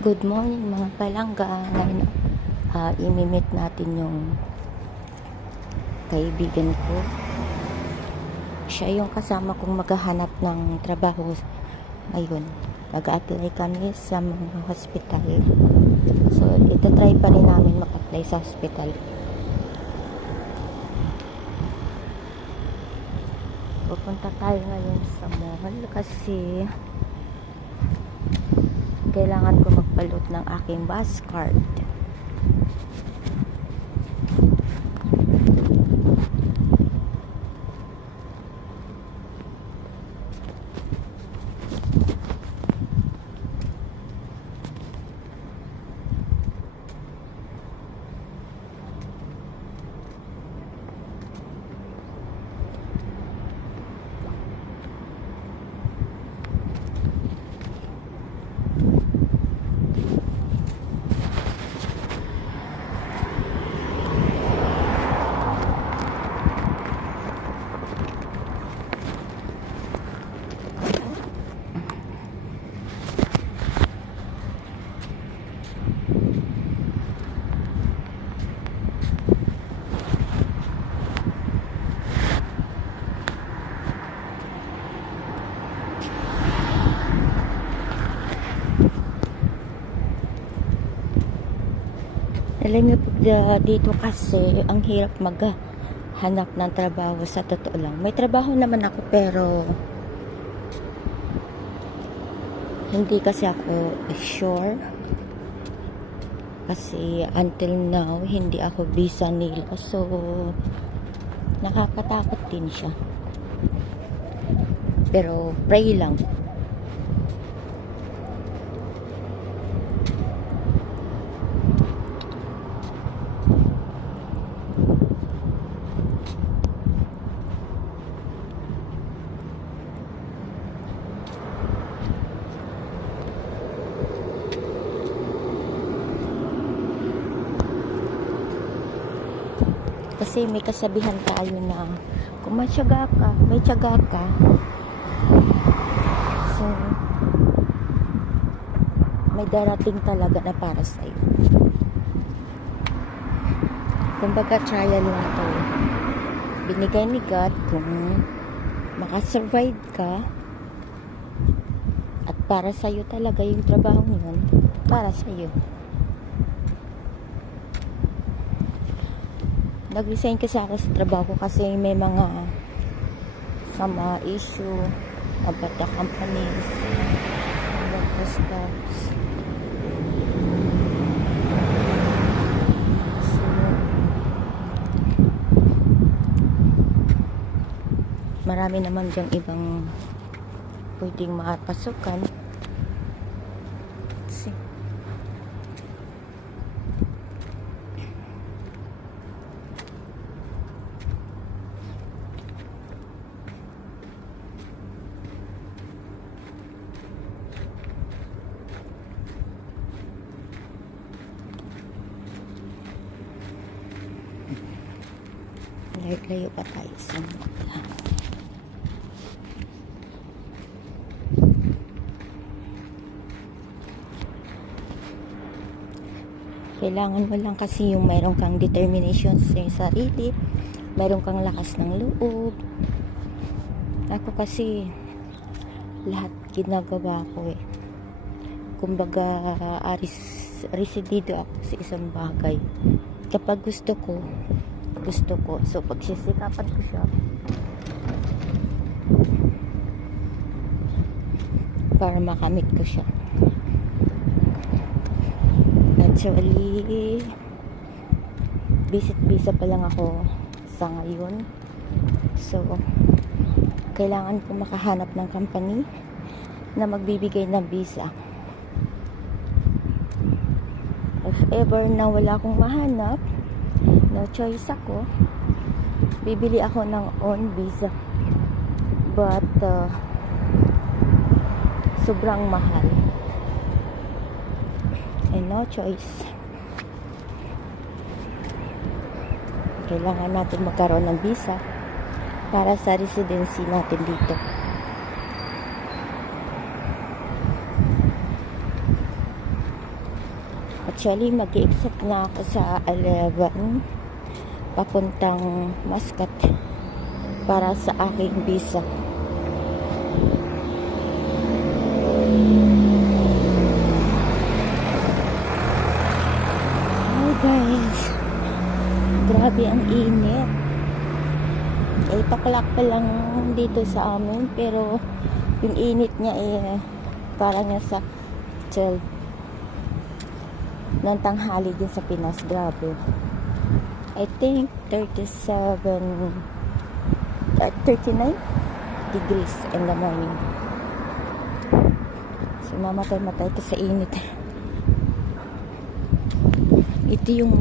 Good morning mga palangga. Ngayon, imimit natin yung kaibigan ko. Siya yung kasama kong maghahanap ng trabaho ngayon. Nag-a-apply kami sa mga hospital. So, ito-try pa rin namin mag-apply sa hospital. Pupunta tayo ngayon sa mall kasi kailangan ko magbalot ng aking bus card. Alam niyo po, dito kasi ang hirap maghanap ng trabaho, sa totoo lang. May trabaho naman ako pero hindi kasi ako sure. Kasi until now, hindi ako visa nila. So, nakakatakot din siya. Pero, pray lang. Kasi may kasabihan tayo na kung may tiyaga ka. So, may darating talaga na para sa'yo. Kumbaga, trial lang ito. Binigay ni God kung makasurvive ka at para sa'yo talaga yung trabaho yun, para sa'yo. Nag-resign kasi ako sa trabaho kasi may mga issue about the companies, about the stocks. So, marami naman dyang ibang pwedeng mapasukan. See. Layo pa tayo sa mall. Kailangan mo lang kasi yung mayroon kang determination sa sarili, mayroon kang lakas ng loob. Ako kasi lahat ginagawa ko eh. Kumbaga residido ako sa isang bagay. Kapag gusto ko. So, pagsisikapan ko siya para makamit ko siya. Actually, visit-visa pa lang ako sa ngayon. So, kailangan ko makahanap ng company na magbibigay ng visa. If ever na wala akong mahanap, no choice ako, bibili ako ng own visa, but sobrang mahal and no choice. Kailangan natin magkaroon ng visa para sa residency natin dito. Actually, mag-i-exit na ako sa 11 papuntang Muscat para sa aking visa. Hi guys, grabe ang init. 8 o'clock pa lang dito sa amin, pero yung init niya parang nasa 12 ng tanghali din sa Pinas. Grabe. I think 39 degrees in the morning. So mamatay ko sa init. Ito yung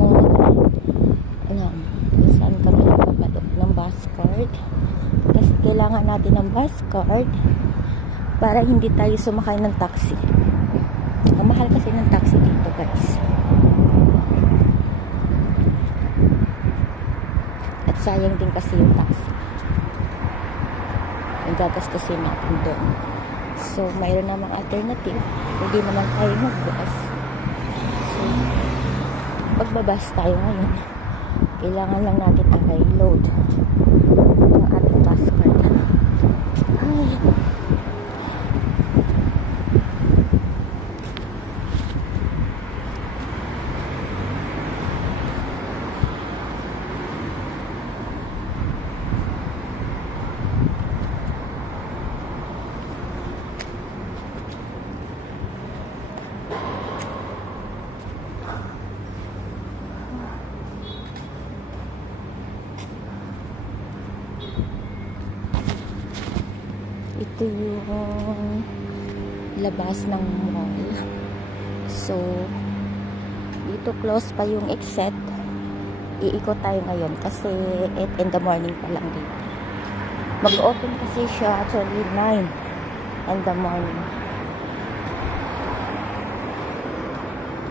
saan kami nagpapalok ng bus card, kasi kailangan natin ng bus card para hindi tayo sumakay ng taxi. Ang mahal kasi ng taxi dito guys, at sayang din kasi yung taxi, yung gagastusin natin doon. So mayroon namang alternative, hindi naman tayo mag-bus. So pagbabas tayo ngayon, kailangan lang natin i-load ang ating bus card. Ay. Ito yung labas ng mall. So, dito close pa yung exit. Iikot tayo ngayon kasi 8 in the morning pa lang dito. Mag-open kasi siya actually 9 in the morning.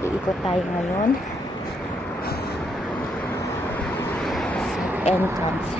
Iikot tayo ngayon sa entrance.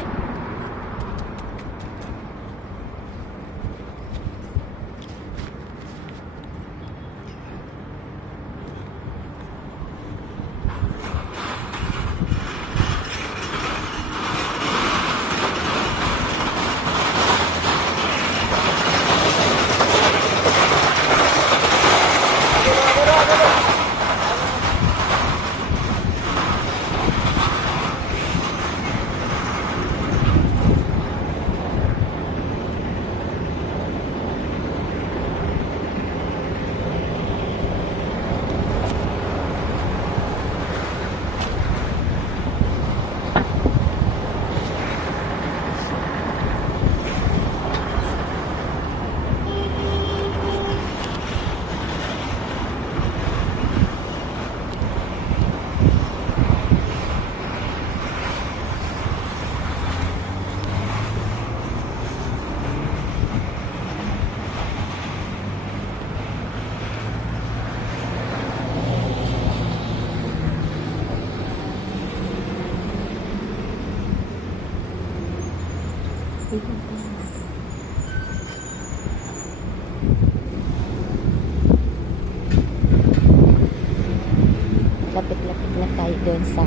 Lapit-lapit na tayo doon sa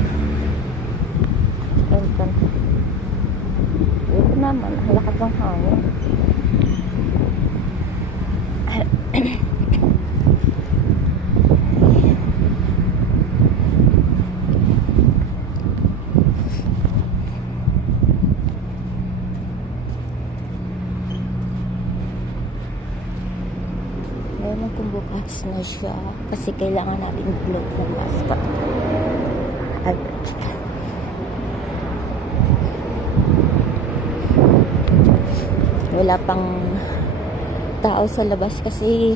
entrance. Ito naman, ang lakas ng hangin. Meron kung bukas na siya kasi kailangan natin i-load ng bus card. At wala pang tao sa labas kasi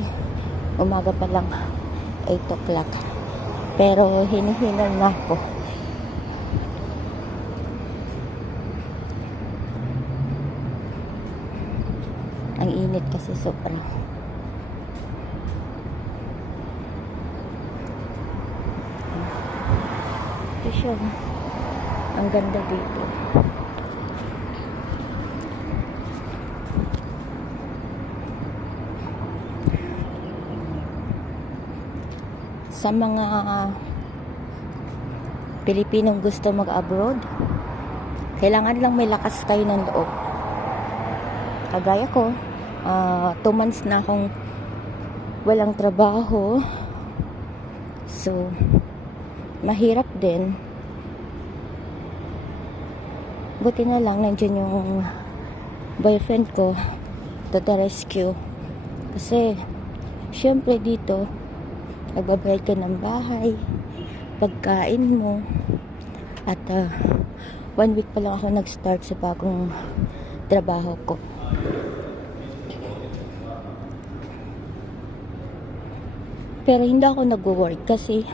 umaga pa lang 8 o'clock. Pero hinihingal na ako. Ang init kasi sobra. Ito siya. Ang ganda dito. Sa mga Pilipinong gusto mag-abroad, kailangan lang may lakas kayo ng loob. Kagaya ko, 2 months na akong walang trabaho. So, mahirap din. Buti na lang nandiyan yung boyfriend ko to the rescue. Kasi, syempre dito, nagbabayad ka ng bahay, pagkain mo, at 1 week pa lang ako nag-start sa bagong trabaho ko. Pero hindi ako nag-work kasi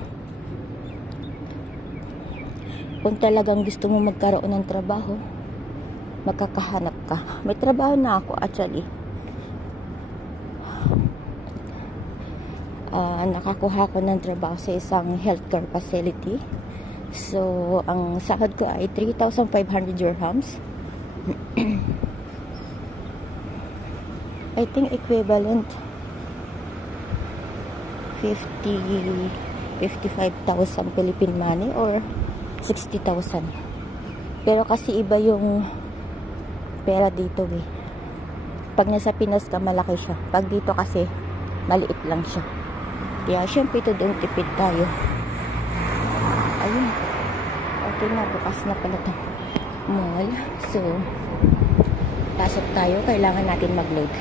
kung talagang gusto mo magkaroon ng trabaho, makakahanap ka. May trabaho na ako actually. Nakakuha ko ng trabaho sa isang healthcare facility. So, ang sahod ko ay 3,500 dirhams. I think equivalent 55,000 Philippine money or 60,000. Pero kasi iba yung pera dito eh. Pag nasa Pinas ka, malaki siya. Pag dito kasi, maliit lang siya. Kaya syempre ito doon tipid tayo. Ayun. Okay na, bukas na pala ito mall. So, pasok tayo. Kailangan natin mag-load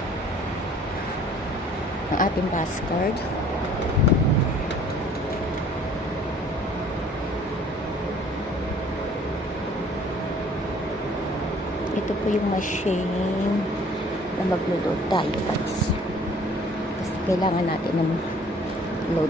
ang ating bus card. Ito po yung machine na mag-load tayo, guys. Kasi kailangan natin ng load.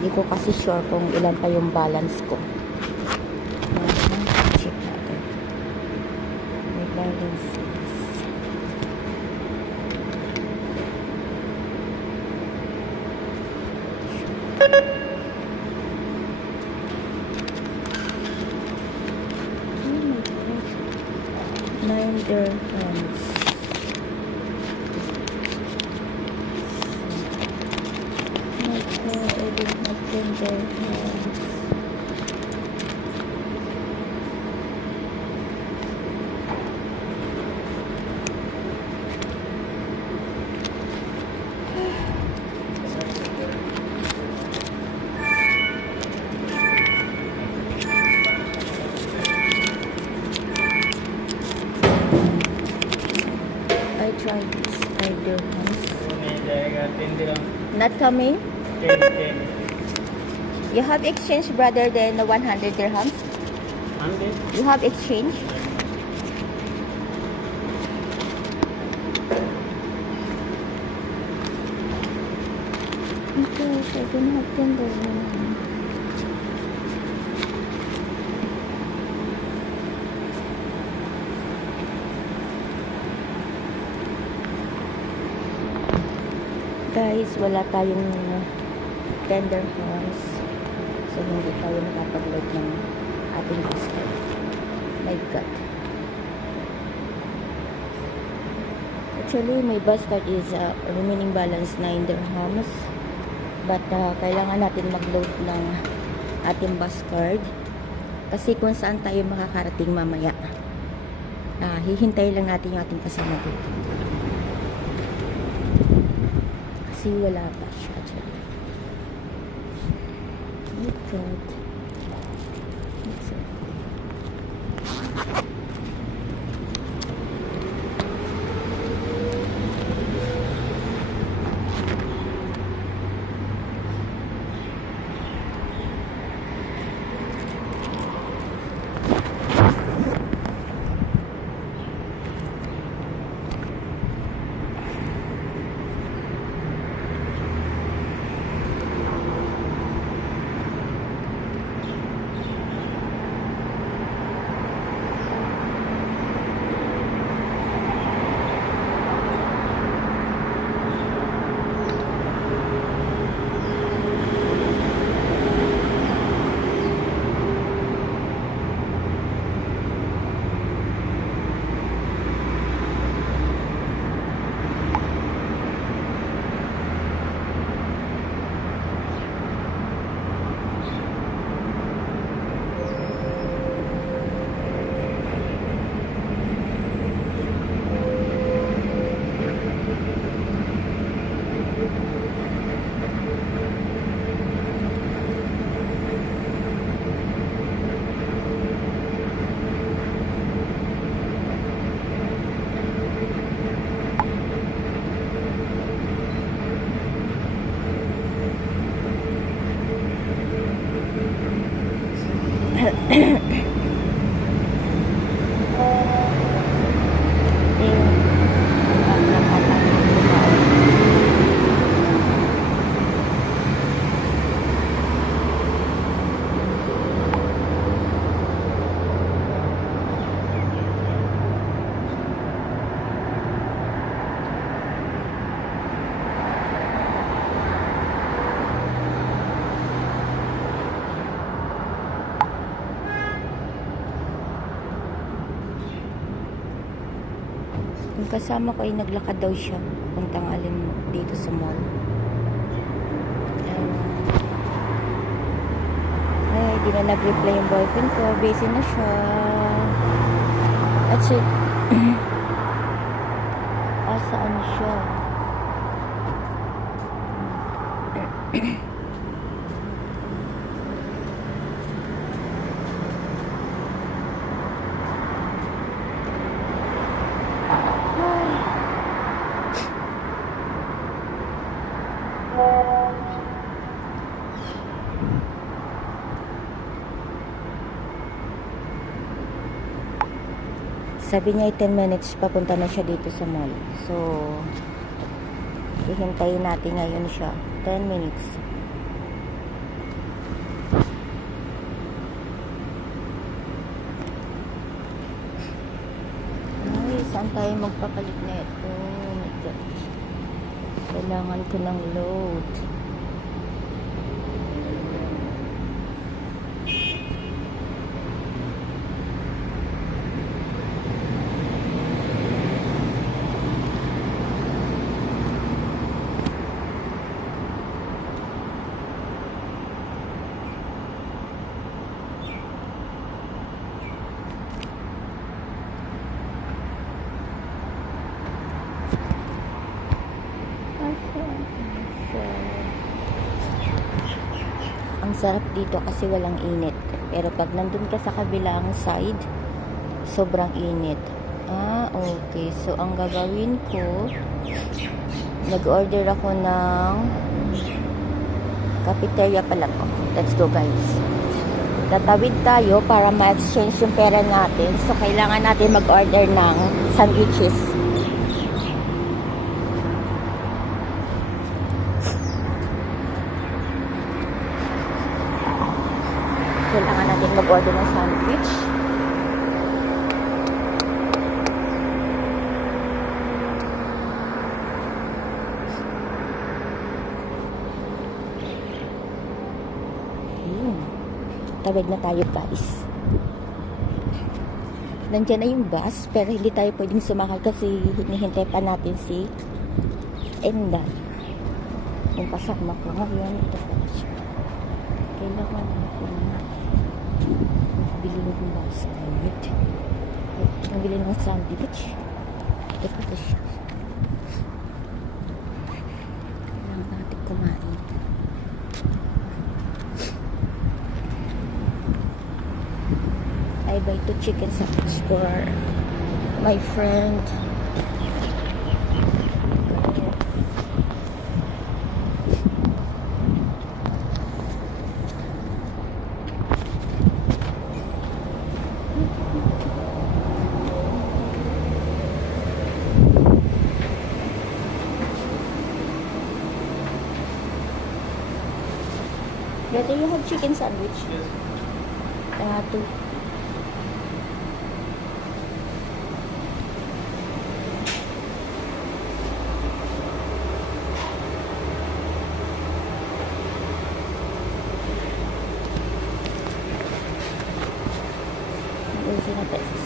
Hindi ko kasi sure kung ilan pa yung balance ko. Check natin. May balance is 9 dirhams. I don't have 10 dirhams. I tried this 5 dirhams. Not coming? You have exchange rather than 100 dirhams? You have exchange? Because I don't have 10 dirhams. Guys, wala tayong tender horns. So, hindi tayo nakapag-load ng ating basket. My God. Actually, my basket is remaining balance 9 dirhams. But, kailangan natin mag-load ng ating bus card. Kasi kung saan tayo makakarating mamaya. Hihintay lang natin yung ating kasama dito. Kasi wala pa siya. Oh God. What's it? Yung kasama ko ay naglakad daw siya puntang alin dito sa mall. Ay, di na nag-reply yung boyfriend ko. Busy na siya. At siya asaan siya? Sabi niya 10 minutes papunta na siya dito sa mall. So, hihintayin natin ngayon siya. 10 minutes. Ay, saan tayo magpapalit na ito? Oh my God. Kailangan ko ng load. Ang sarap dito kasi walang init. Pero pag nandun ka sa kabilang side, sobrang init. Okay. So, ang gagawin ko, nag-order ako ng cafeteria pala ko. Let's go, guys. Tatawid tayo para ma-exchange yung pera natin. So, kailangan natin mag-order ng sandwiches. Kailangan natin mag-order ng sandwich. Tawid na tayo, guys. Nandiyan na yung bus, pero hindi tayo pwedeng sumakay kasi hinihintay pa natin si Enda. Yung kasama ko ngayon. Ito po siya. Kailangan natin bili ng sandwich. Bili ng sandwich. Ito po siya. Kailangan natin kumain. I buy 2 chicken sandwich for my friend. Do you have chicken sandwich? Yes. 2.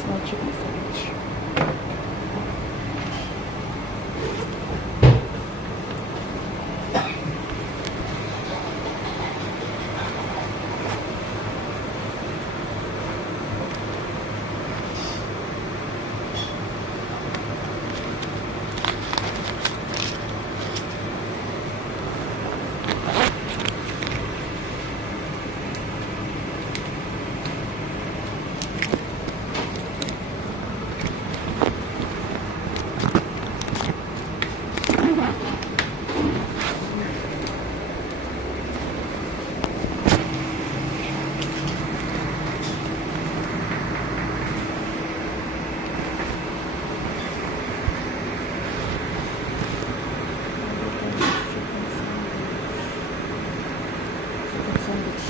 Small chicken sandwich.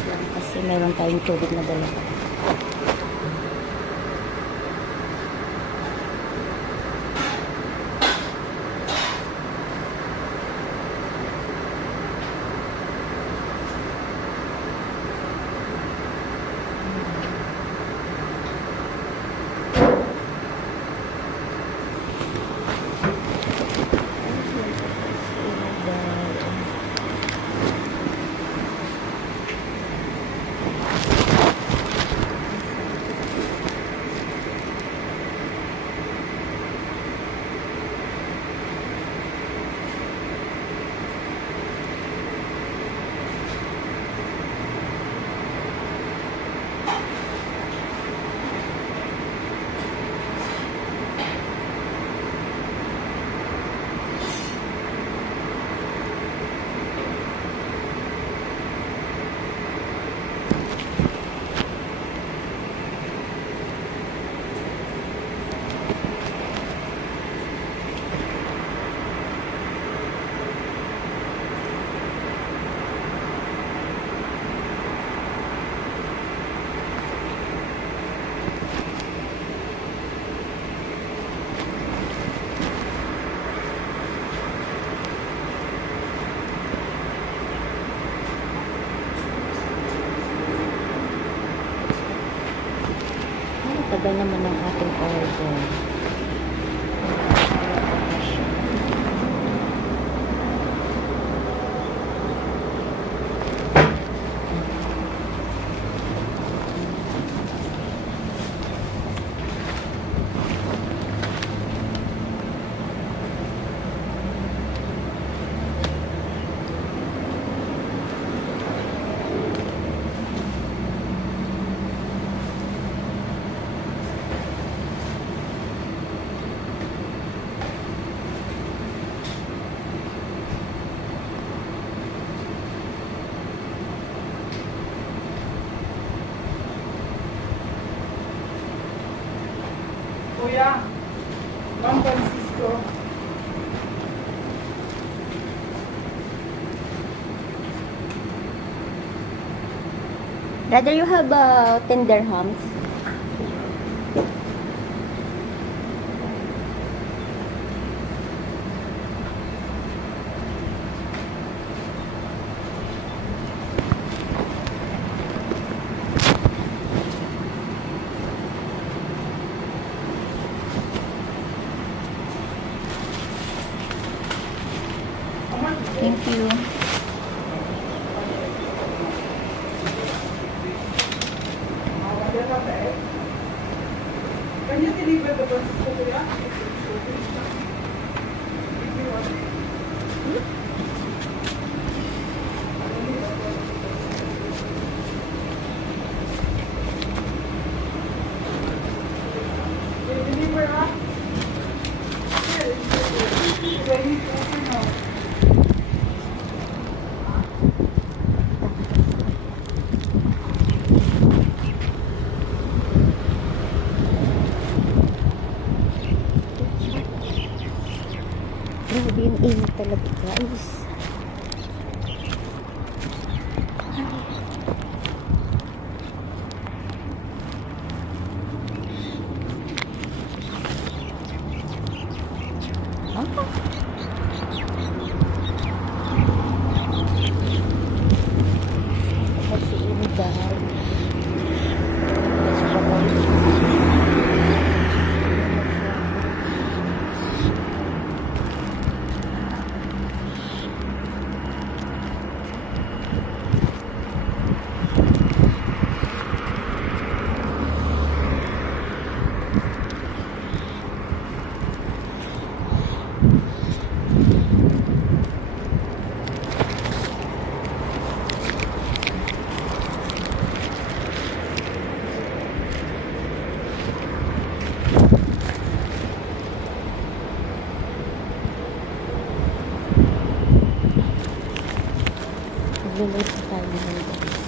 lang kasi meron tayong tubig na dala. Tagal naman ng ating order. Kuya, Ma'am Francisco. Rather you have tender hams? Thank you. Can you deliver the Francisco, Kuya? Deliver, ha? Ready to open now. Grabe yung init talaga, guys. Kasi init dahil Maglulay pa tayo ngayon, guys.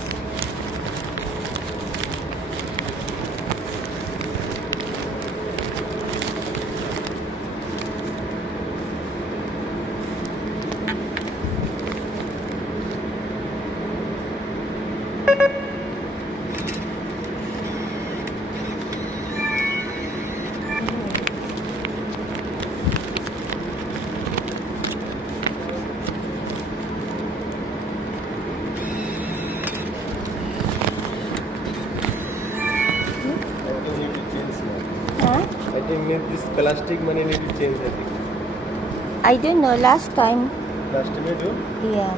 Huh? I think this plastic money need to change. I think. I don't know. Last time, Last time you do? yeah.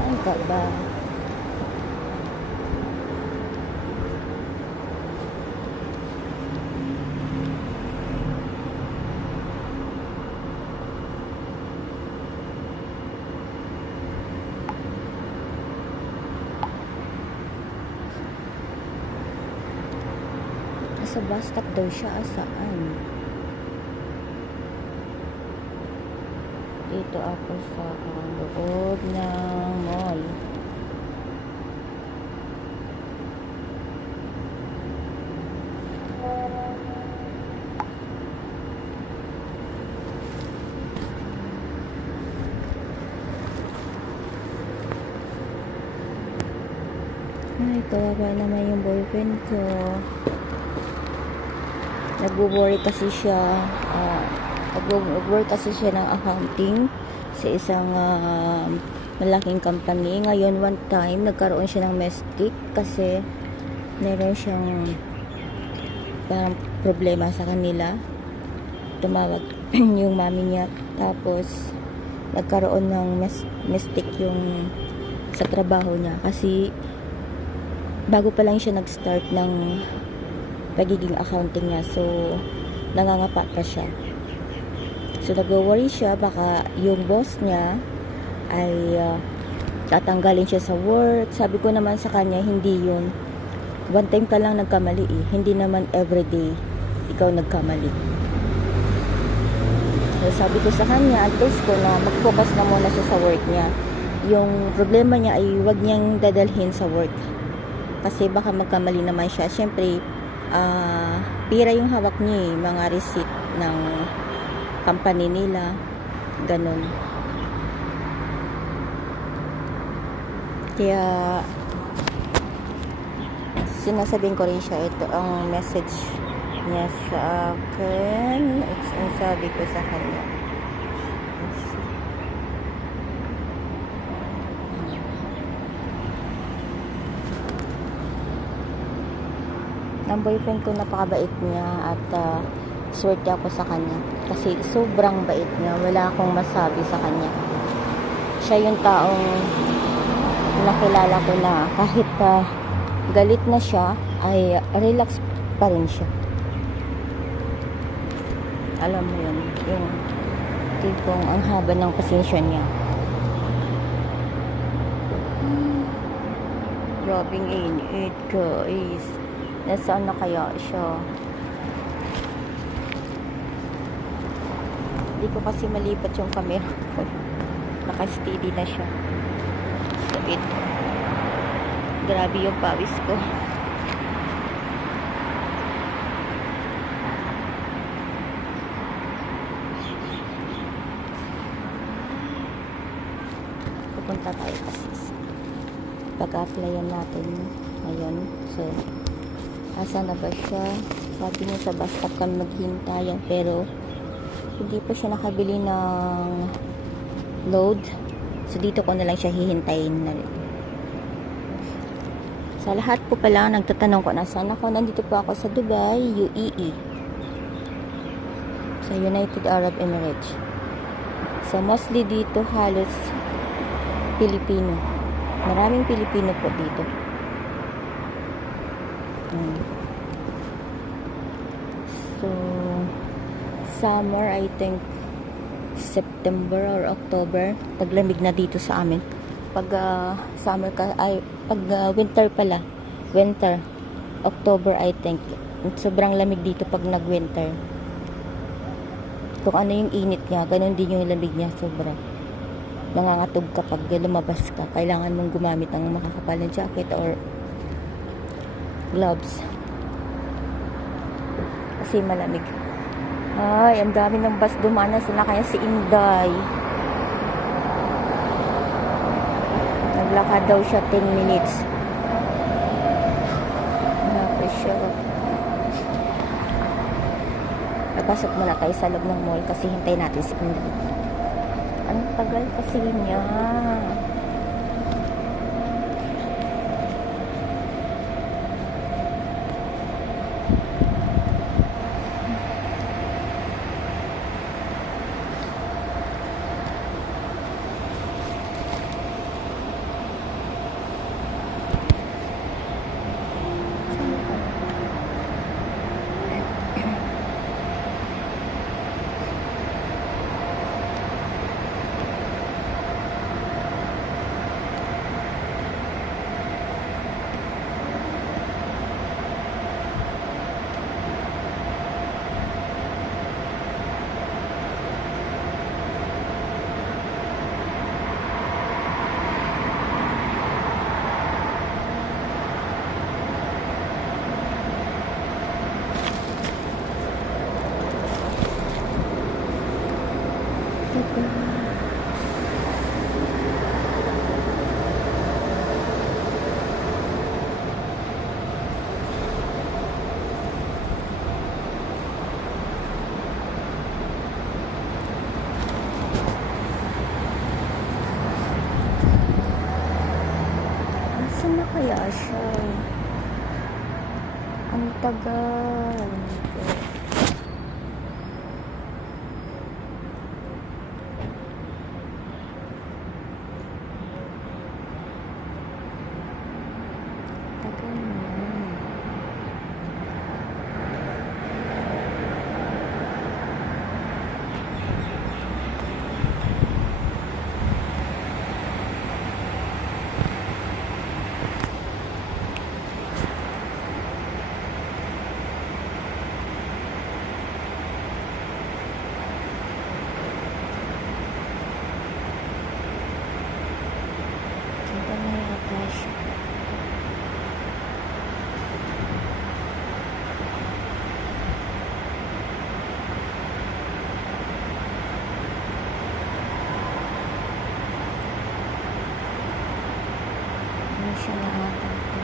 Saan ka ba? Sa bus stop daw siya. Saan? Dito ako sa loob ng mall. Ay, kawawa naman yung boyfriend ko. Nagwo-worry kasi siya. Nag-work kasi siya ng accounting sa isang malaking company. Ngayon, one time, nagkaroon siya ng mistake kasi meron siyang parang problema sa kanila. Tumawag yung mami niya. Tapos, nagkaroon ng mistake yung sa trabaho niya. Kasi, bago pa lang siya nag-start ng pagiging accounting niya. So, nangangapa pa siya. So, nag-worry siya baka yung boss niya ay tatanggalin siya sa work. Sabi ko naman sa kanya, hindi yun. One time ka lang nagkamali eh. Hindi naman everyday ikaw nagkamali. So, sabi ko sa kanya, advice ko na mag-focus na muna siya sa work niya. Yung problema niya ay wag niyang dadalhin sa work. Kasi baka magkamali naman siya. Siyempre, pira yung hawak niya eh. Mga receipt ng company nila. Ganon. Kaya, sinasabing ko rin siya. Ito ang message niya sa akin. Ang sabi ko sa kanya. Ang boyfriend ko, napakabait niya at swerte ako sa kanya kasi sobrang bait niya. Wala akong masabi sa kanya. Siya yung taong nakilala ko na kahit galit na siya ay relax pa rin siya. Alam mo yun, yung tipong ang haba ng pasensya niya. Grabing init guys. Nasaan na kaya siya? Hindi ko kasi malipat yung camera ko. Naka-steady na siya. Sabit. Grabe yung pawis ko. pupunta tayo kasi pag-applyan natin ngayon. So, asa na ba siya? Sabi niya sa bus stop kami maghintayan, pero hindi pa siya nakabili ng load. So, dito ko na lang siya hihintayin na rin. Sa lahat po pala, nagtatanong ko nasaan ako. Nandito po ako sa Dubai, UAE. Sa United Arab Emirates. So, mostly dito halos Pilipino. Maraming Pilipino po dito. So, summer, I think September or October, taglamig na dito sa amin. Pag summer ka, ay pag winter pala, winter, October, I think sobrang lamig dito pag nag-winter. Kung ano yung init niya, ganun din yung lamig niya, sobra. Nangangatog kapag lumabas ka. Kailangan mong gumamit ng makakapal na jacket or gloves. Kasi malamig. Ay, ang dami ng bus dumana. Sila kaya si Inday. Naglakad daw siya 10 minutes. Napos siya. Napasok muna tayo sa loob ng mall kasi hintay natin si Inday. Ang tagal kasi niya. Saan na kaya siya? Ang tagal. Tagal na. Tagal na yata siya. Hindi siya nakakita.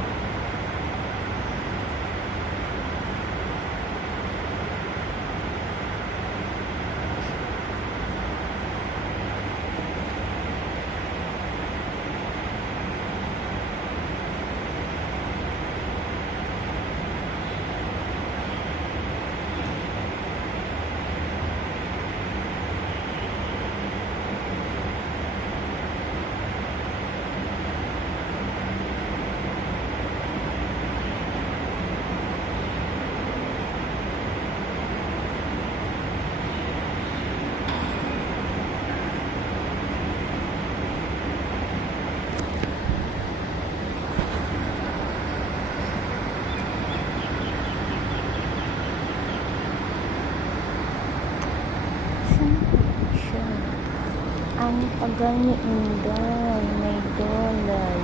Ang tagal ni Inday, may dollar.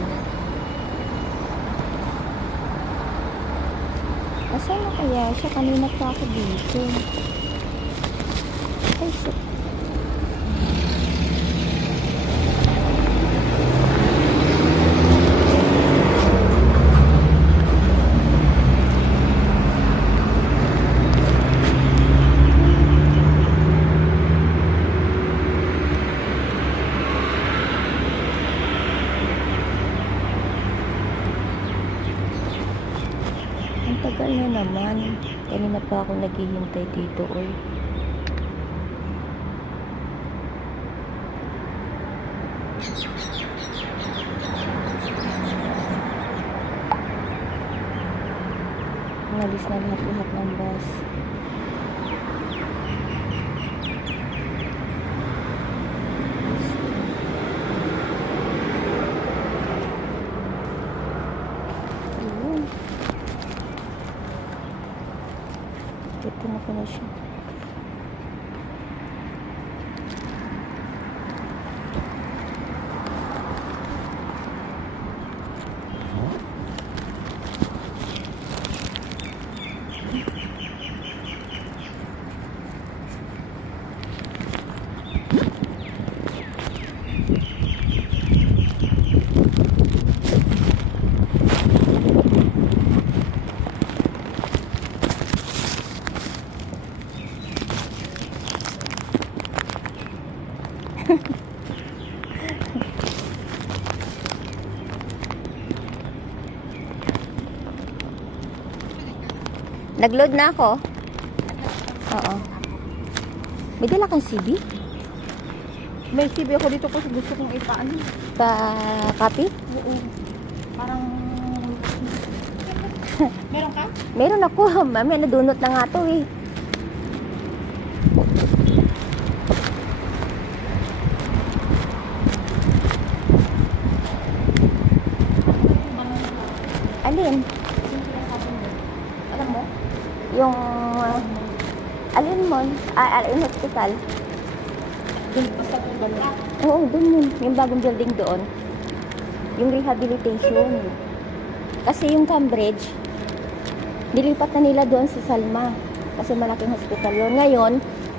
Asan na kaya siya? Kanina pa ako dito. Ay, na naman. Kanina pa ako naghihintay dito, oy. Umalis na lahat-lahat ng bus. Ayun. Ito na pala siya. Nag-load na ako. Oo. May dala kang CD? May CV ako dito kasi gusto kong ipaano. Pa-copy? Oo. Parang... Meron ka? Meron ako. Mami, nadunot na nga to eh. Alin? Alam mo? Yung... alin mo? Alin hospital? Doon pa sa banda. Oo, dun yun. Yung bagong building doon. Yung rehabilitation. Kasi yung Cambridge, nilipat na nila doon sa Salma. Kasi malaking hospital yun. Ngayon,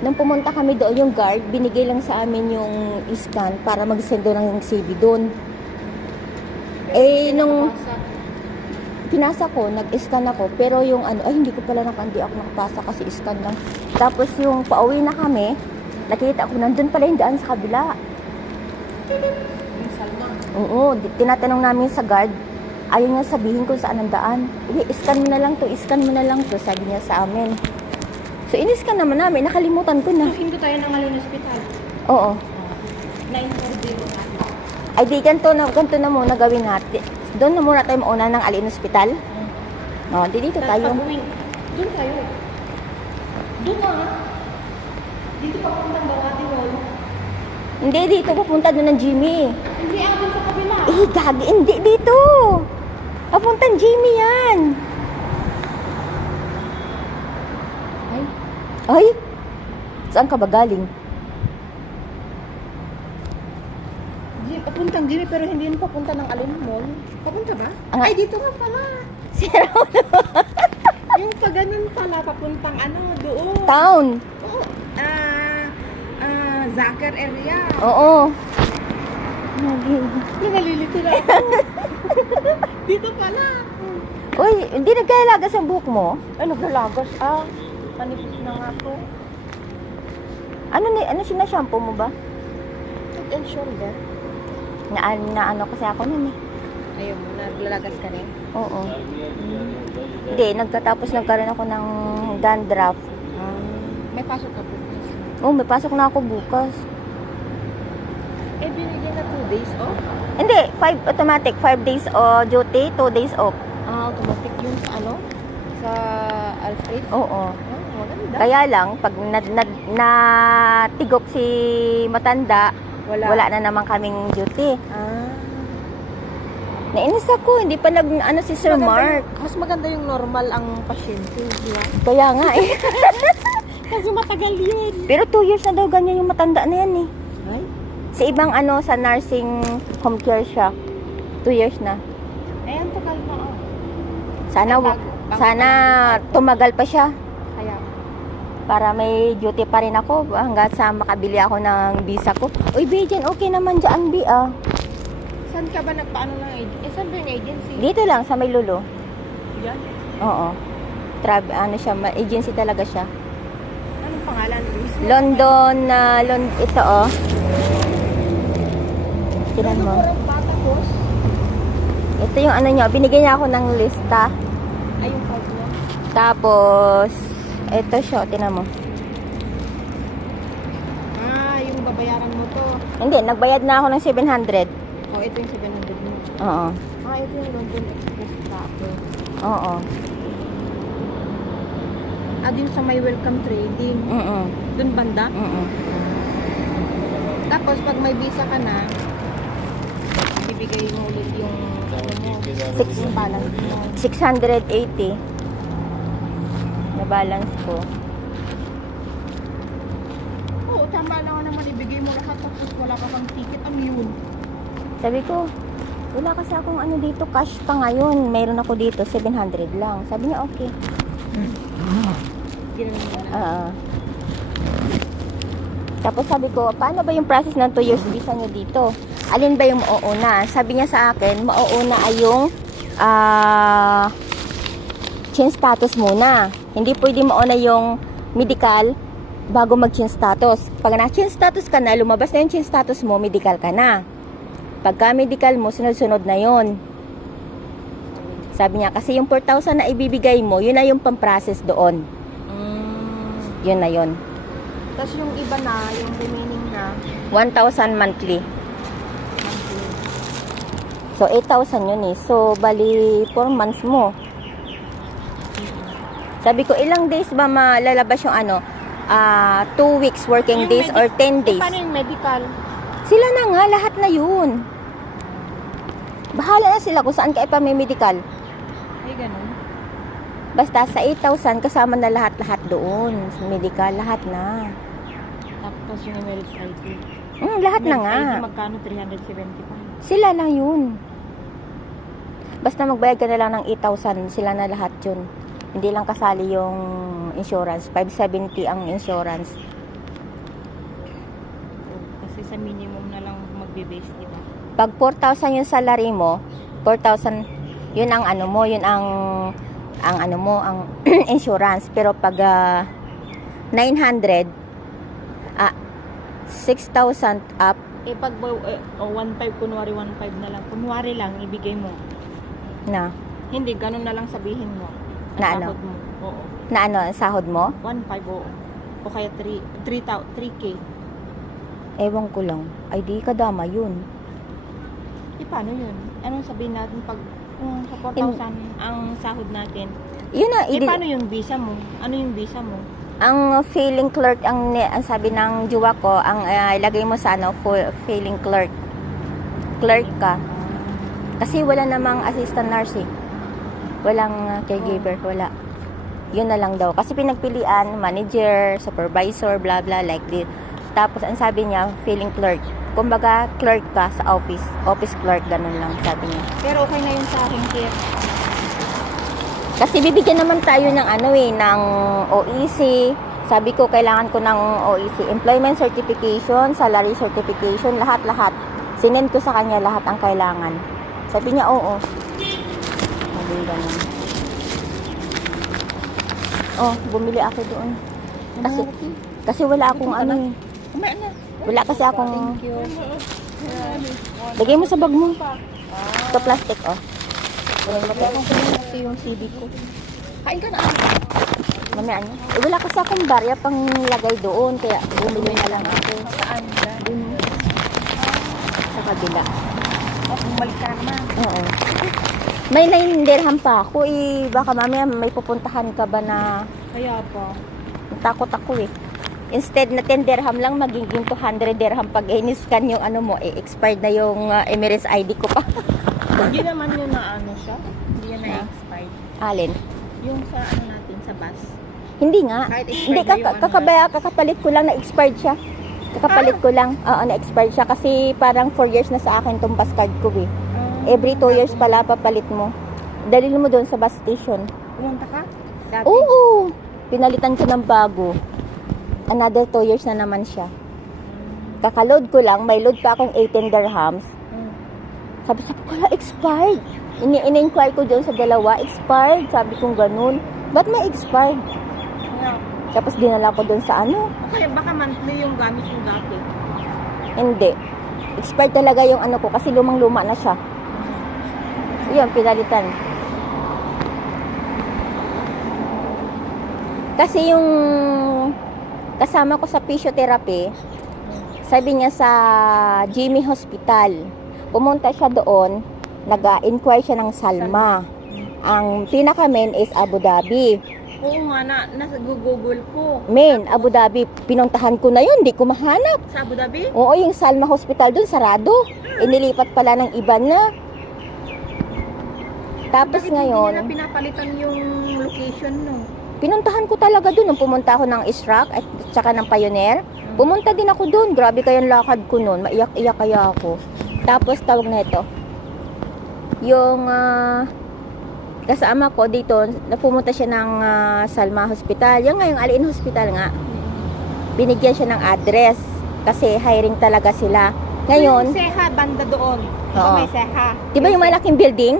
nung pumunta kami doon, yung guard, binigay lang sa amin yung scan para mag-send doon ng CV doon. Eh, nung pinasa ko, nag-scan ako, pero yung ano, ay hindi ko pala hindi ako nakapasa kasi scan lang. Tapos yung pauwi na kami, nakita ko nandun pala yung daan sa kabila. Yung Salma. Oo, tinatanong namin sa guard, ayaw niya sabihin kung saan ang daan. Scan mo na lang to, scan mo na lang to, sabi niya sa amin. So, in-scan naman namin, nakalimutan ko na. So, hindi tayo ng Alin Hospital. Oo. 940 natin. Ay, di, ganito na muna gawin natin. Doon na muna tayo mauna ng Alin Hospital. O, di dito tayo. Doon tayo. Doon na. Dito pa puntang Bawati Mall. Hindi, dito papunta doon ng Jimmy. Hindi ako dun sa kabila. Eh, gagi, hindi dito. Papuntang Jimmy yan. Ay, Ay, saan ka ba galing? papuntang Jimmy pero hindi yun papunta ng Alin Mall. Papunta ba? Ah. Ay, dito nga pala. Sira ulo. Yung pa ganun pala, papuntang ano, doon. Town. Oo. Zakar area. Oo. Gagi. Nalilito na ako. Dito pala. Uy, hindi nagkalagas ang buhok mo? Ay, naglalagas. Panipis na nga to. Ano sinashampoo mo ba? Head and shoulder. Na ano kasi ako nun eh. Ayun mo, naglalagas ka rin. Oo. Hindi, nagkaroon ako ng dandruff. May pasok ka po. Oo, may pasok na ako bukas. Eh, binigyan na 2 days off? Hindi, 5 automatic. 5 days duty, 2 days off. Automatic yun sa ano? Sa Alfred? Oo. Maganda. Kaya lang, pag natigok si matanda, wala na naman kaming duty. Nainis ako, hindi pa si Sir Mark. Mas maganda yung normal ang pasyente, di ba? Kaya nga eh. Kasi matagal yun. Pero 2 years na daw ganyan yung matanda na yan eh. Ay? Sa ibang sa nursing home care siya. 2 years na. Ayan, tagal na. Sana tumagal pa siya. Kaya. Para may duty pa rin ako hanggang sa makabili ako ng visa ko. Uy, Bijan, okay naman dyan, Bi, ah. Saan ka ba nagpaano ng agency? Saan ba yung agency? Dito lang, sa may Lulo. Yan. Oo. Agency talaga siya. Anong pangalan? London, ito, oh. Tinan mo. Bata boss. Ito yung niya, binigyan niya ako ng lista. Ay, yung card mo. Tapos, ito siya, tinan mo. Yung babayaran mo to. Hindi, nagbayad na ako ng 700. Oh, ito yung 700 mo. Oo. Ito yung London Express tapos. Oo. Din sa may welcome trading. Doon banda. Tapos pag may visa ka na, bibigay mo ulit yung ano mo, yung balance mo. 680 na balance ko. Oo, tama lang naman ibigay mo lahat tapos wala ka pang ticket. Ano yun? Sabi ko, wala kasi akong ano dito, cash pa ngayon. Mayroon ako dito, 700 lang. Sabi niya, okay. Ginawa mo na. Tapos sabi ko, paano ba yung process ng 2 years visa niyo dito? Alin ba yung mauuna? Sabi niya sa akin, mauuna ay yung change status muna. Hindi pwede mauna yung medical bago mag-change status. Pag na-change status ka na, lumabas na yung change status mo, medical ka na. Pagka medical mo, sunod-sunod na yon. Sabi niya, kasi yung 4,000 na ibibigay mo, yun na yung pang-process doon. Yun na yun. Tapos yung iba na, yung remaining na, 1,000 monthly. So, 8,000 yun eh. So, bali 4 months mo. Sabi ko, ilang days ba malalabas yung ano? 2 weeks working Yung days or 10 days? paano yung medical? Sila na nga, lahat na yun. Bahala na sila kung saan ka ipamimedical. Ay, ganun. Basta sa 8,000, kasama na lahat-lahat doon. Medical, lahat na. Tapos yung Emirates ID. Lahat na nga. Emirates ID, magkano? 375. Sila lang yun. Basta magbayad ka na lang ng 8,000, sila na lahat yun. Hindi lang kasali yung insurance. 570 ang insurance. Kasi sa minimum na lang magbe-base, diba? Pag 4,000 yung salary mo, 4,000, yun ang ano mo, yun ang ano mo, ang insurance. Pero pag 900, 6,000 up, Pag 1.5, kunwari 1.5 na lang. Kunwari lang, ibigay mo. na, Hindi, ganun na lang sabihin mo. Ang Na ano? sahod mo. Oo. na ano, ang sahod mo? 1.5, oo. O kaya 3K. Ewan ko lang. Ay, di kadama yun. Paano yun? Anong sabihin natin pag kung sa 4,000 ang sahod natin? Yun na, Paano yung visa mo? Ano yung visa mo? ang filling clerk, ang sabi ng jowa ko, ang ilagay mo sa ano, filling clerk. Clerk ka. Kasi wala namang assistant nurse eh. Walang caregiver, wala. Yun na lang daw. Kasi pinagpilian, manager, supervisor, blah blah, like this. Tapos ang sabi niya, filling clerk. Kumbaga, clerk ka sa office. Office clerk, ganun lang sabi niya. Pero okay na yun sa akin, Kir. Kasi bibigyan naman tayo ng ano eh, ng OEC. Sabi ko, kailangan ko ng OEC. Employment certification, salary certification, lahat-lahat. Sinend ko sa kanya lahat ang kailangan. Sabi niya, oo. Sabi ganun. Oh, bumili ako doon. Kasi wala akong ano eh. Kumain na. Wala kasi akong... Thank you. Lagay mo sa bag mo. Ito plastic, oh. Ito yung CD ko. Kain ka na. Mamaya niya. Wala kasi akong barya pang lagay doon. Kaya bumili na lang ako. Saan? Dun. Sa kabila. Bumalik ka naman. Oo. May 9 dirham pa ako eh. Baka mamaya may pupuntahan ka ba na Kaya pa. takot ako eh. Instead na 10 dirham lang, magiging 200 dirham pag in-scan yung ano mo, expired na yung Emirates ID ko pa. Hindi naman yun na ano siya. Hindi yan na-expired. Alin? Yung sa ano natin, sa bus. Hindi nga. Kahit expired Hindi, na yung ano kakapalit ko lang na expired siya. Kakapalit ko lang, na expired siya kasi parang 4 years na sa akin tong bus card ko eh. Every 2 years pala papalit mo. Dalhin mo doon sa bus station. Pumunta ka? Dati? Oo! Pinalitan ko ng bago. Another 2 years na naman siya. Kakaload ko lang, may load pa akong 18 dirhams. Sabi ko, wala, expired. In-inquire ko doon sa dalawa, expired. Sabi kong ganun. Ba't may expired? Yeah. Tapos dinala ko doon sa ano. Okay, baka monthly yung gamit yung dati. Hindi. Expired talaga yung ano ko kasi lumang-luma na siya. Iyon, pinalitan. Kasi yung kasama ko sa physiotherapy, sabi niya sa Jimmy Hospital. Pumunta siya doon, nag-inquire siya ng Salma. Ang pinaka-main is Abu Dhabi. Oo nga, nasa Google ko. Main, Abu Dhabi. Pinuntahan ko na yun, di ko mahanap. Sa Abu Dhabi? Oo, yung Salma Hospital doon, sarado. Inilipat pala ng iba na. Tapos Bakit ngayon, hindi nila pinapalitan yung location, no? pinuntahan ko talaga doon. Nung pumunta ako ng Israq at saka ng Pioneer, pumunta din ako doon. Grabe kayang lakad ko noon. Maiyak-iyak kaya ako. Tapos tawag na ito. Yung kasama ko dito, pumunta siya ng Salma Hospital. Yung nga, yung Al-Ain Hospital nga. Binigyan siya ng address. Kasi hiring talaga sila. Ngayon, Yung Seha, banda doon. Diba Oo. may Seha? di ba yung malaking building?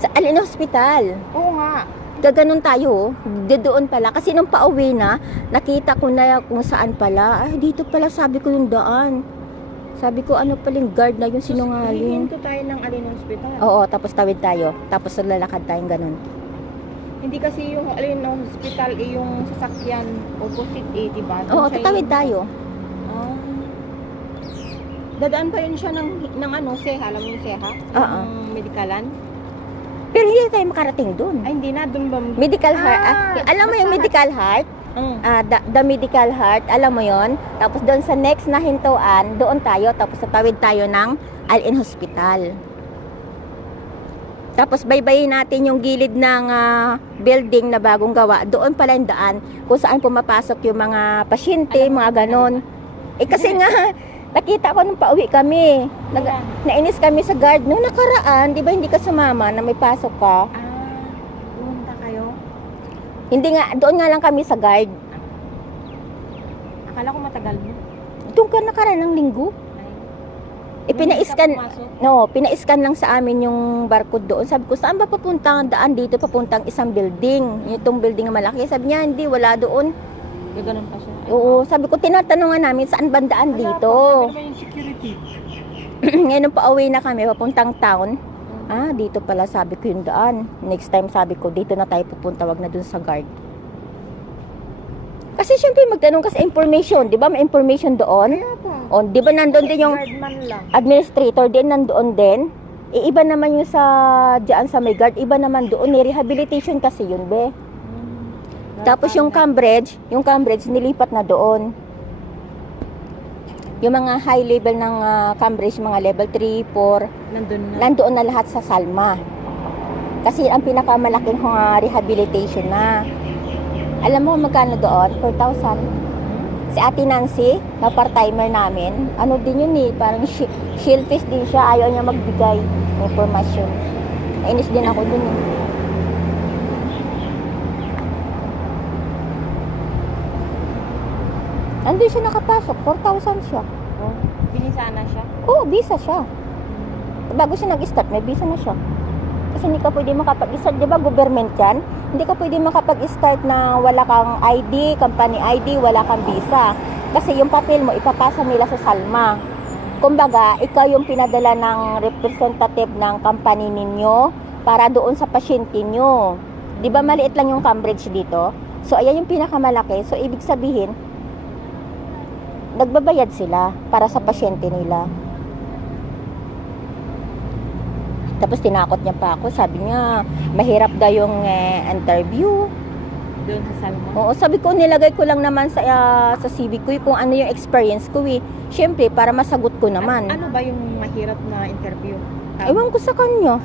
Sa Al-Ain Hospital. Oo nga. Gaganon tayo, doon pala. Kasi nung pauwi na, nakita ko na kung saan pala. Ay, dito pala sabi ko yung daan. Sabi ko, ano pala yung guard na yung sinungaling. Hihinto tayo ng Al-Ain Hospital. Oo, tapos tawid tayo. Tapos lalakad tayong ganun. Hindi kasi yung Al-Ain Hospital yung sasakyan opposite diba? Doon Oo, siya tatawid yung- tayo. Ah. Dadaan pa yun siya ng ano, Seha. Alam mo yung Seha? Oo. Yung medikalan? Pero hindi tayo makarating doon. Ay, hindi na. Doon ba? Medical heart. Alam mo yung basta- medical heart? The medical heart, alam mo yon. Tapos doon sa next na hintuan, doon tayo. Tapos tatawid tayo ng Al-Ain Hospital. Tapos baybayin natin yung gilid ng building na bagong gawa. Doon pala yung daan kung saan pumapasok yung mga pasyente, mga ganon. Eh kasi nga, nakita ko nung pauwi kami. Nainis kami sa guard. Nung nakaraan, di ba hindi ka sumama na may pasok ka? Pumunta kayo? Hindi nga, doon nga lang kami sa guard. Akala ko matagal na. Doon ka nakaraan ng linggo. Eh, pina-scan, pina-scan lang sa amin yung barcode doon. Sabi ko, saan ba papunta ang daan dito? Papuntang isang building. Itong building na malaki. Sabi niya, hindi, wala doon. Gaganon pa siya. Oo, sabi ko, tinatanungan namin, saan bandaan dito? Ano ba yung security? Ngayon, nung pauwi na kami, papuntang town. Ah, dito pala, sabi ko yung daan. Next time, sabi ko, dito na tayo pupunta, wag na dun sa guard. Kasi syempre, magtanong ka sa information. Di ba, may information doon? Kaya pa. O, di ba nandun din yung Guardman lang. administrator din nandoon din. Iba naman yung sa diyan sa may guard, iba naman doon, ni rehabilitation kasi yun, be. Tapos yung Cambridge nilipat na doon. Yung mga high level ng Cambridge, mga level 3, 4, Nandun na. nandoon na lahat sa Salma. Kasi ang pinakamalaking rehabilitation na. Alam mo magkano doon? 4,000. Si Ate Nancy, na part-timer namin, ano din yun eh, parang shellfish din siya, ayaw niya magbigay ng information. Nainis din ako dun eh. Andun siya nakapasok, 4,000 siya. Oh, binisana siya. Oo, visa siya. Bago siya nag-start, may visa na siya. Kasi hindi ka pwede makapag-start, di ba government yan? Hindi ka pwede makapag-start na wala kang ID, company ID, wala kang visa. Kasi yung papel mo, ipapasa nila sa Salma. Kumbaga, ikaw yung pinadala ng representative ng company ninyo para doon sa pasyente nyo. Di ba maliit lang yung Cambridge dito? So, ayan yung pinakamalaki. So, ibig sabihin, nagbabayad sila para sa pasyente nila. Tapos tinakot niya pa ako. Sabi niya, mahirap daw yung interview. Doon sa Salma. Oo, sabi ko, nilagay ko lang naman sa CV ko kung ano yung experience ko eh. Siyempre, para masagot ko naman. Ano ba yung mahirap na interview? Ewan ko sa kanya.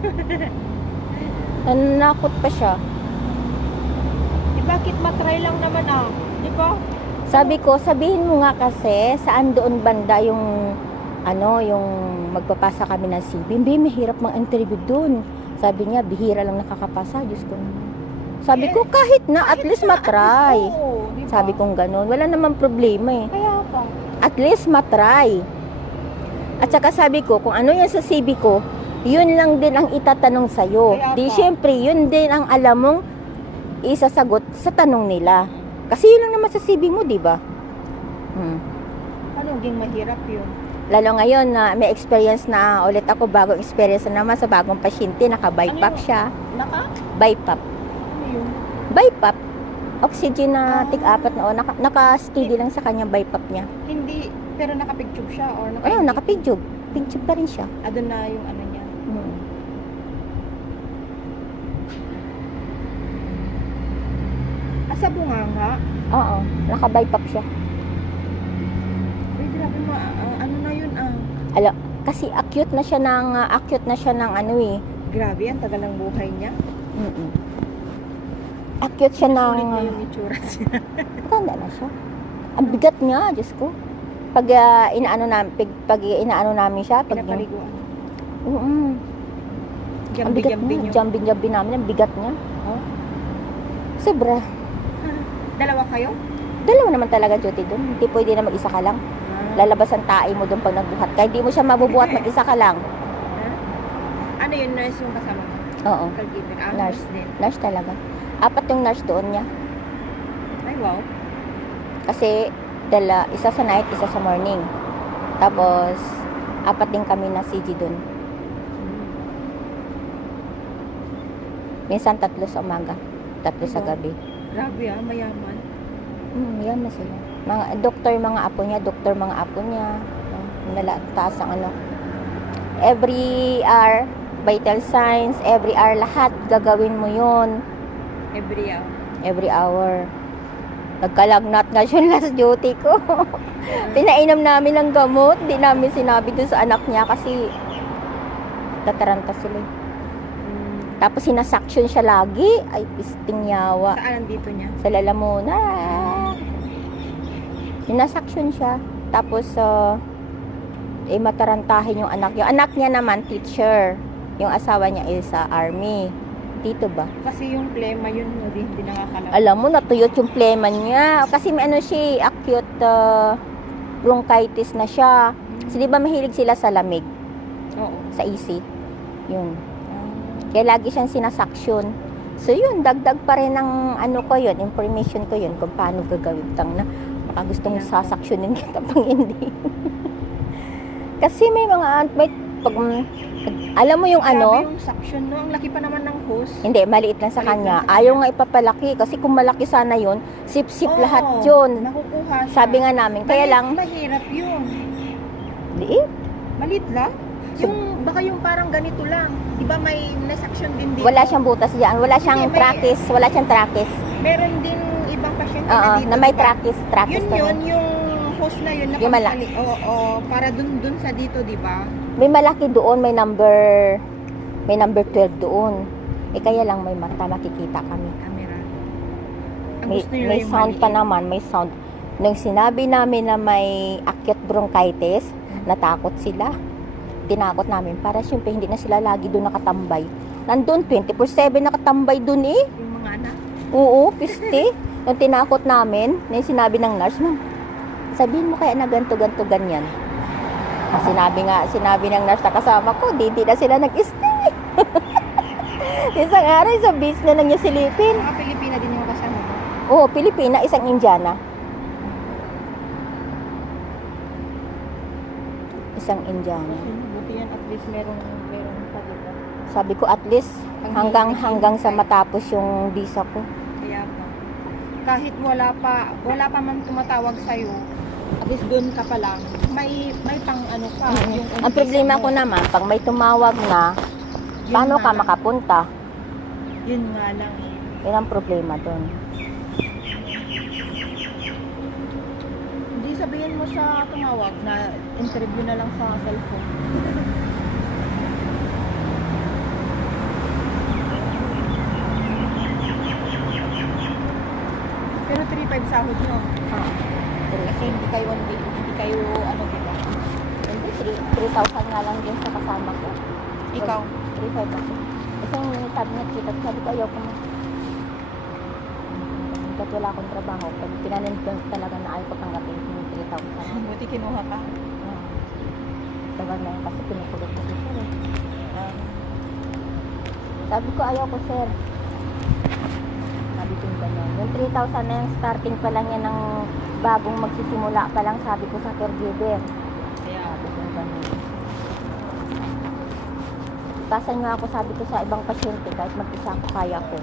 Nanakot pa siya. Bakit matry lang naman di ba? Sabi ko, sabihin mo nga kasi, saan doon banda yung yung magpapasa kami ng CV. Hindi, mahirap mang interview doon. Sabi niya, bihira lang nakakapasa. Diyos ko naman. Sabi ko, kahit na, at least matry. Diba? Sabi kong ganun. Wala namang problema eh. Kaya pa. At least matry. At saka sabi ko, kung ano yan sa CV ko, yun lang din ang itatanong sa'yo. Kaya Di pa. syempre, yun din ang alam mong isasagot sa tanong nila. Kasi yun lang naman sa CV mo, di ba? Ano, naging mahirap yun? Lalo ngayon na may experience na ulit ako, bagong experience na naman sa bagong pasyente, naka-BiPAP Ano yun? siya. Naka? BiPAP. Ano yun? BiPAP. Oxygen na Ah. tig-apat na, naka-steady lang sa kanya BiPAP niya. Hindi, pero nakapicture siya or Ayun, naka-pigtube. Pigtube pa rin siya. Doon na yung ano niya. Sa bunganga. Oo, naka-BiPAP siya. Uy, grabe ano na yun Kasi acute na siya ng ano eh. Grabe, ang tagal ng buhay niya. Mm-mm. Acute siya ng... Sulit na yung itsura siya. Matanda na siya. Ang bigat niya, Diyos ko. Pag inaano namin siya, pag Pinapaliguan. ang bigat Jambi-jambi niya. niyo. Jumping namin, ang bigat niya. Oh. Sobra. Dalawa kayo? Dalawa naman talaga duty doon. Hindi pwede na mag-isa ka lang. Lalabas ang tae mo doon pag nagbuhat. Kaya di mo siya mabubuhat, mag-isa ka lang. Ano yun, nurse yung kasama mo? Oo. Caregiver. Nurse. Nurse din. Nurse talaga. 4 yung nurse doon niya. Ay, wow. Kasi isa sa night, isa sa morning. Tapos 4 din kami na CG doon. Minsan 3 sa umaga, 3 sa Wow. gabi. Grabe mayaman. Yan na sila. Mga apo niya. Taas ang ano. Every hour, vital signs, every hour, lahat gagawin mo yun. Every hour. Every hour. Nagkalagnat nga siya last duty ko. Pinainom namin ng gamot. Di namin sinabi doon sa anak niya kasi tataranta sila. Tapos sinasuction siya lagi. Ay, pisting yawa. Saan nandito niya? Sa lalamuna. Sinasuction siya. Tapos, matarantahin yung anak. Yung anak niya naman, teacher. Yung asawa niya is sa army. Dito ba? Kasi yung plema yun, hindi nakakalaman. Alam mo, natuyot yung plema niya. Kasi may ano siya, acute bronchitis na siya. Kasi di ba mahilig sila sa lamig? Oo. Sa AC. Yun. Kaya lagi siyang sinasuction. So yun, dagdag pa rin ng ano ko yun, information ko yun kung paano gagawin. Tang na, baka gusto mong sasaksyonin kita pang hindi. Kasi may mga, alam mo yung ano? Grabe yung suction, no? Ang laki pa naman ng hose. Hindi, maliit lang sa Maliit kanya. lang sa Ayaw nga ipapalaki. Kasi kung malaki sana yun, sip-sip Oo, lahat yun. Nakukuha siya. Sabi nga namin, kaya lang, Mahirap yun. liit. Malit lang? Baka yung parang ganito lang. Di ba may na-suction din dito? Wala siyang butas dyan. Wala siyang Hindi, may- trachis. Wala siyang trachis. Meron din ibang pasyente Oo, na dito. na may di ba? trachis. Trachis Yun na yun, rin. yung hose na yun. Yung mala- Oo, para dun sa dito, di ba? May malaki doon, may number 12 doon. Kaya lang may mata, makikita kami. Camera. Ang May, gusto nila may yung sound pa maliit. naman, may sound. Nung sinabi namin na may acute bronchitis, natakot sila. Tinakot namin para syempre hindi na sila lagi doon nakatambay. Nandun 24/7 nakatambay doon eh. Yung mga anak. Oo, piste. Nung tinakot namin, yung sinabi ng nurse, ma'am, sabihin mo kaya na ganto ganyan. Sinabi ng nurse na kasama ko, di na sila nag-stay. Isang araw, sa base na lang niya silipin. Mga Pilipina din yung kasama mo. Oo, Pilipina, isang Indiana. Isang Indiana. Buti yan, at least meron pa dito. Sabi ko at least hanggang sa matapos yung visa ko. Kaya pa. Kahit wala pa man tumatawag sa'yo, at least doon ka pa lang, may pang ano pa. Yung Ang problema ko naman, pag may tumawag na, Yun paano nga ka lang. makapunta? Yun nga lang. Yun ang problema doon. Hindi sabihin mo sa tumawag na interview na lang sa cellphone. Pero 3-5 sahod nyo. Kasi hindi kayo diba? Hindi, 3,000 nga lang din sa kasama ko. Ikaw. 3,500 ako. Kasi yung sabi niya, sabi ko, ayaw ko na. Kahit wala akong trabaho, pag pinanindon talaga na ayaw ko tanggapin yung 3,000. Buti kinuha ka. Tagal na yun kasi pinukulot ko si sir. Sabi ko, ayaw ko sir. Sabi ko yung ganyan. Yung 3,000 na yung starting pa lang yan ng bagong magsisimula pa lang, sabi ko sa caregiver. Kaya, Sabi ko yung ganyan. Pasan nga ako, sabi ko sa ibang pasyente, kahit mag-isa ako, kaya ko.